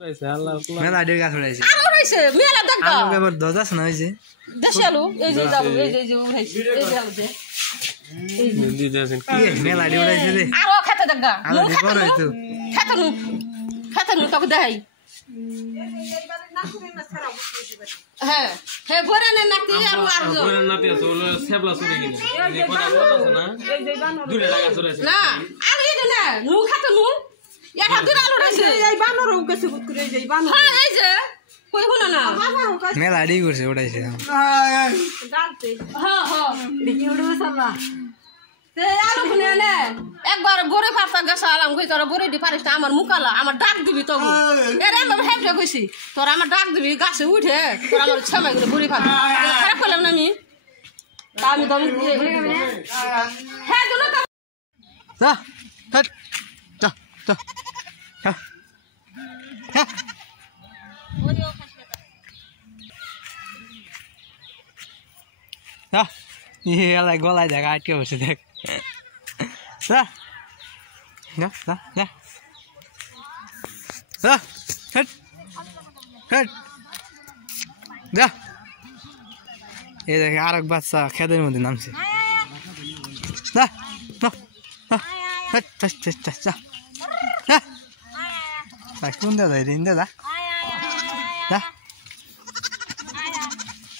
মেলা গাছ উড়াইছে আরো উড়াইছে মেলা দেখ আলু এবার দজাস না হইছে দেশি আলু এই যে যাবো এই যে উড়াইছে এই যে আলু মেলা উড়াইছে রে আরো খেতে দেখ আলু দি বড় হইতো খেতে নু তোকে দেখাই হ্যাঁ হ্যাঁ গোরে না নাতি আর আর গোরে নাতি আছে ওলে সেবলা চুরি কিনে এই কথা বলছ না দুলে লাগা চুরাইছে না আলু এই না নু খেতে নু এটা দুই আলু রইছে এই বানর উকেছে করে এই বানর হ্যাঁ এই যে কই হলো না মেলা করছে উড়াইছে ডালতে হ্যাঁ হ্যাঁ দেখি উড়বে সালা তে আলু খুনে নে একবার বড়ে পাতা গেছে আলাম কই তোরা বড়ে দি পারিস না আমার মুকালা আমার ডাক দিবি তো এরে আমি হেবরে কইছি তোরা আমার ডাক দিবি গাছে উঠে তোরা আমার ছমাই করে বড়ে পাতা খারাপ করলাম না আমি আমি দম হ্যাঁ দুনো তো যা হট যা যা হ্যাঁ হ্যাঁ যা ইয়ে গলায় দেখ আটকে বসে দেখ যা যা যা যা যা হট হট যা এই দেখ আরেক বাচ্চা খেদের মধ্যে নামছে যা হট চাস চাস চাস যা যা কোন দাদা রিন দাদা যা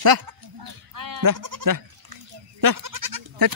যা যা যা যা হট